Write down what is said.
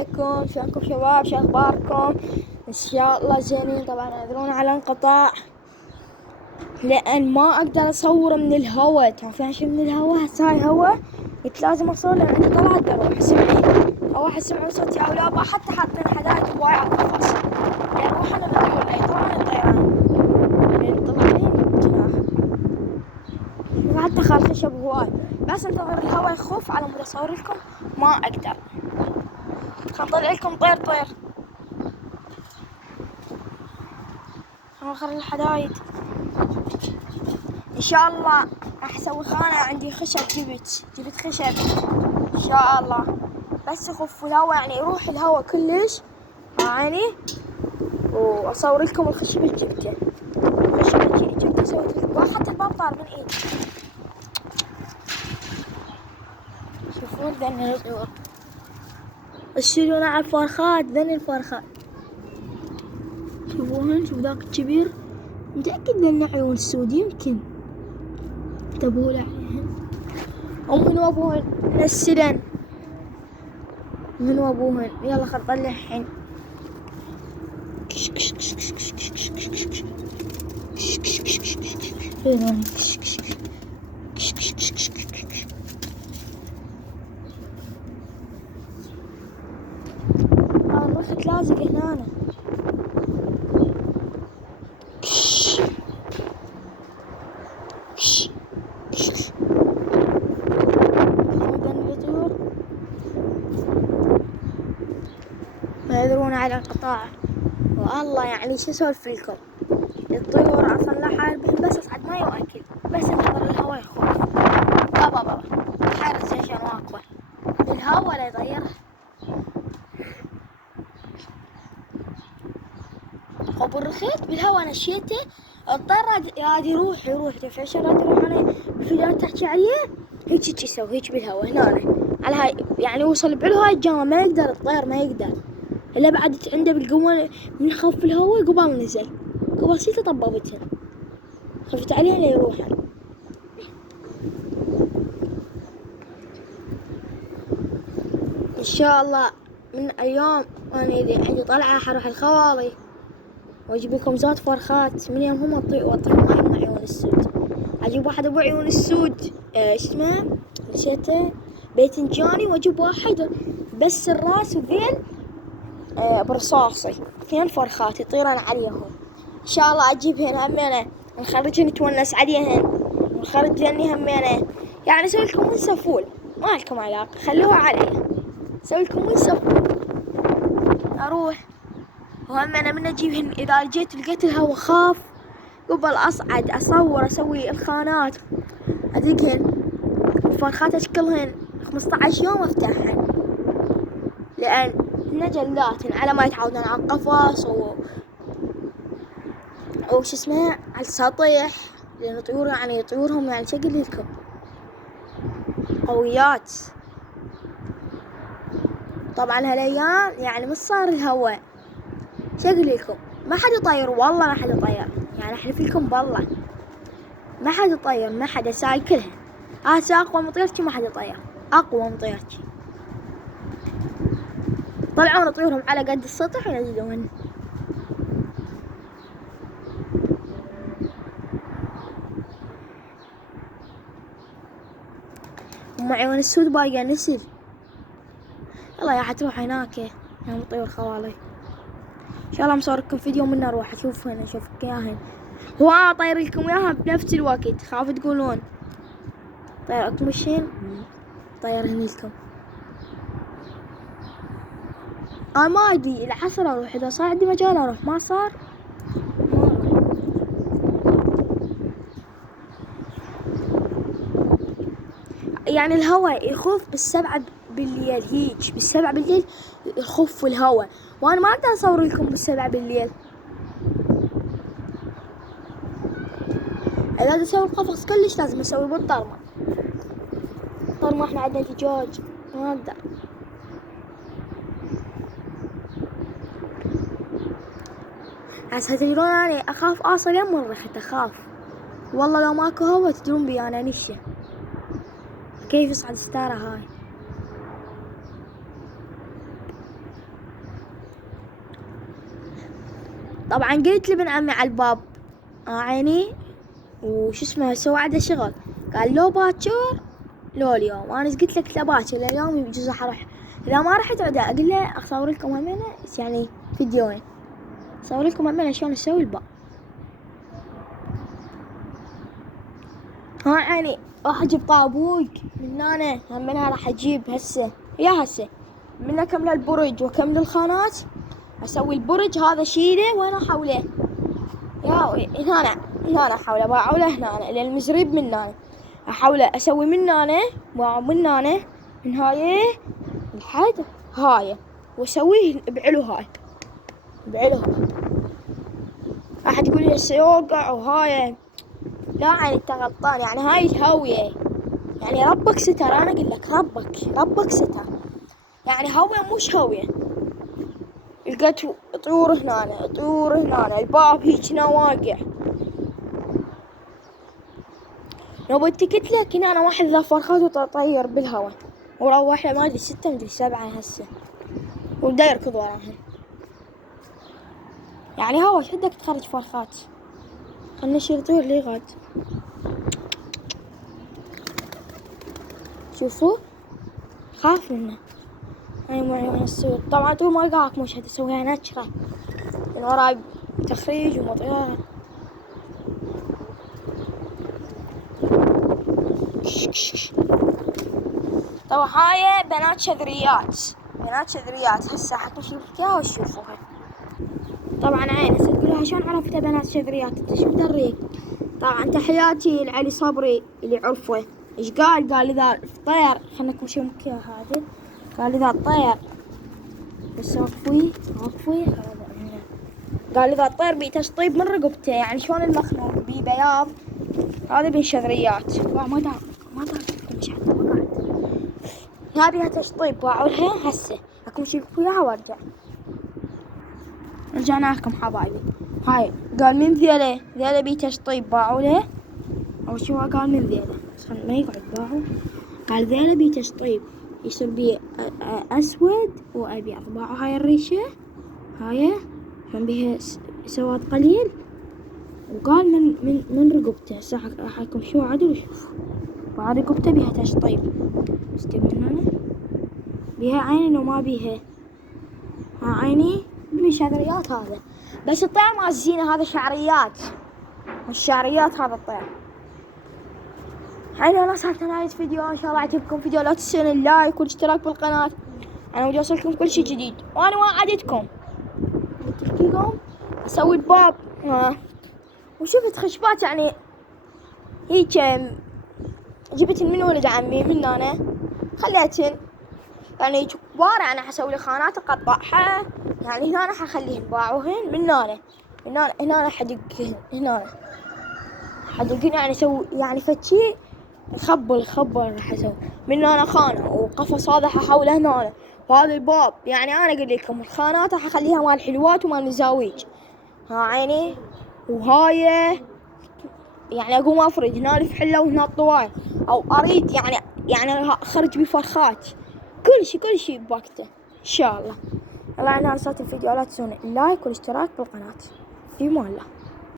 عليكم، شلونكم شباب؟ شو اخباركم؟ ان شاء الله زينين. طبعا اعذرونا على انقطاع لان ما اقدر اصور من الهواء. تعرفين شو من الهواء؟ هسه هاي هواء قلت لازم اصور لان عندي طلعت اروح سمعي اروح اسمعون صوتي او لا. حتى حاطين حدايد هواي على القفص يعني اروح انا بالطيور لا يطلعون الطيران لان طلعين جناح وحتى خال خشب هواي. بس انتظر الهواء يخف على مود اصور لكم ما اقدر. خل نطلع لكم طير طير. خل الحدايد ان شاء الله راح اسوي خانة. عندي خشب جبت خشب ان شاء الله بس يخف الهواء يعني يروح الهواء كلش عيني واصور لكم الخشب اللي جبته. الخشب اللي جبته سويت لكم حتى الباب طار من ايدي. شوفون ذني الطيور الشيلون على الفرخات. ذني الفرخات شوفوهن. شوف ذاك الكبير متأكد ذني عيون السود يمكن انتبهوا له عليهن. ومن وابوهن من السدن من وابوهن. يلا خل نطلع الحين. رحت لازق هنا أنا. يعذرون على الانقطاع والله يعني شو اسولف لكم. الطيور اصلا لا حاربهم بس اصعد ماي واكل بس انتظر الهواء يخف. بابا حارس عشان واقفه الهواء لا يطيره. خب الرخيت بالهواء نشيته الطير راد يروح عشان راد يروح انا بالفيديو تحكي عليه هيك يسوي هيك بالهواء هنا على هاي يعني وصل بعلو الجامعة ما يقدر الطير ما يقدر الا بعد عنده بالقوة من خف الهواء قبل نزل قبل سيته طببتها خفت عليها لا يروح. ان شاء الله من اليوم انا اذا عندي طلعة حروح الخوالي واجيب لكم زاد فرخات من يوم هم واطيهم هاي مع عيون السود. اجيب واحد ابو عيون السود اسمه نسيته باذنجاني واجيب واحد بس الراس وذيل برصاصي 2 فرخات يطيرن عليهم. ان شاء الله اجيبهن همينه نخرجهن نتونس عليهن ونخرج ذني همينه يعني اسوي لكم ونسة فول ما لكم علاقه خلوها علي اسوي لكم ونسة فول. اروح وهم انا من اجيبهن اذا جيت لقيت الهوا خاف قبل اصعد اصور اسوي الخانات ادقهن الفرخات اشكلهن 15 يوم افتحهن لان نجلاتن على ما يتعودن على القفص وش اسمه على السطح لان طيور يعني طيورهم يعني شكل لكم قويات. طبعا هالايام يعني مش صار الهواء شكل لكم ما حد يطير والله ما حد يطير يعني احلف لكم بالله ما حد يطير ما حد سايكلها. هسه اقوى من طيرتي ما حد يطير اقوى من طيرتي. طلعون طيورهم على قد السطح وينزلون. ومع عيون السود باقي نسل. يلا يا حتروح هناك يا طيور خوالي. ان شاء الله مصوركم فيديو من اروح اشوف هنا اشوفك اياهن هو طير لكم اياها بنفس الوقت خاف تقولون طير اكمشين طيرهن لكم. انا ما ادري العصر اروح اذا صار عندي مجال اروح ما صار ما اروح. يعني الهواء يخف بالسبعة بالليل هيج بالسبعة بالليل يخف الهواء وانا ما اقدر اصور لكم بالسبعة بالليل. اذا اسوي القفص كلش لازم اسوي بالضلمة. طالما احنا عندنا دجاج ما اقدر. هسه تدرون انا اخاف اصل يم الرخت اخاف والله لو ماكو هوا تدرون بي انا نشة كيف يصعد ستارة هاي. طبعا قلت لابن عمي على الباب عيني وش اسمه سوى عده شغل، قال لو باكر لو اليوم. انا قلت لك لا باكر لا اليوم يجوز اروح، اذا ما رحت عدا اقول له اصور لكم همينه يعني فيديوين اصور لكم همينه شلون اسوي الباب. ها عيني راح اجيب طابوق من هنا همينه، راح اجيب هسه من اكمل البرج واكمل الخانات، اسوي البرج هذا شيله وانا حوله يا هنا حوله باعوله هنا الى المزريب، من هنا احاول اسوي من هنا ومن هنا من هاي لحد هاي واسويه بعلو هاي احد يقول لي هسه يوقع وهاي، لا يعني انت غلطان، يعني هاي الهاوية يعني ربك ستر، انا اقول لك ربك ستر، يعني هاوية مش هاوية. لقيت طيور هنا الباب هيك واقع. لو بتكت لك هنا انا واحد ذا فرخات وتطير بالهواء وروح له ما ادري 6 مدري 7 هسه ودا يركض وراهن، يعني هوا ايش بدك تخرج فرخات؟ خلنا نشيل يطير لي غاد. شوفوا خاف منه هاي معي من السود. طبعا طول ما القاك مش هتسويها ناتشرال من وراي تخريج ومطيرة. طبعا هاي بنات شذريات هسه حتمشي اياها وتشوفوها. طبعا عين هسه تقولها شلون عرفتها بنات شذريات؟ انت شو مدريك؟ طبعا تحياتي لعلي صبري اللي عرفه. ايش قال اذا الطير خلنا نمشي مكيها هذه، قال اذا الطير بس وقفي قال اذا الطير بيه تشطيب من رقبته، يعني شلون المخنوق بيه بياض هذا بين شذريات. ما دام مش حتى وقعت هذه تشطيب باعولها هسه اكون شيل وياها وارجع. رجعنا لكم حبايبي. هاي قال من ذيله بيه تشطيب باعوله، او شو قال من ذيله بس ما يقعد باعه، قال ذيله بيه تشطيب يصير بيه اسود وابيض. باعوا هاي الريشه هاي كان بيها سواد قليل، وقال من رقبته هسه راح لكم شو عدل وشوف. وهذه رقبته بيها تشطيب استلم من هنا بيها عيني لو ما بيها ها عيني بيه شعريات هذا، بس الطير ما الزينة هذا شعريات مش شعريات هذا الطير. حلو ناس حتى نهاية فيديو، ان شاء الله عجبكم فيديو لا تنسون اللايك والاشتراك بالقناة، انا ودي اوصلكم كل شيء جديد. وانا وعدتكم بتحكيكم اسوي الباب وشفت خشبات يعني هيك جبت من ولد عمي من هنا خليتهن يعني كبار، يعني حسوي لي خانات اقطعها، يعني هنا حخليهن باعوهن من هنا حدقهن يعني اسوي يعني فتشي خبل راح اسوي من هنا خانة وقفص هذا ححوله هنا، وهذا الباب يعني انا اقول لكم الخانات حخليها مال حلوات ومال مزاويج ها عيني. وهاي يعني اقوم افرد هنا الفحله وهنا الطوال، او اريد يعني اخرج بفرخات كل شيء بوقته ان شاء الله. يلا عنا رسالة الفيديو لا تنسون اللايك والاشتراك بالقناة. في امان الله.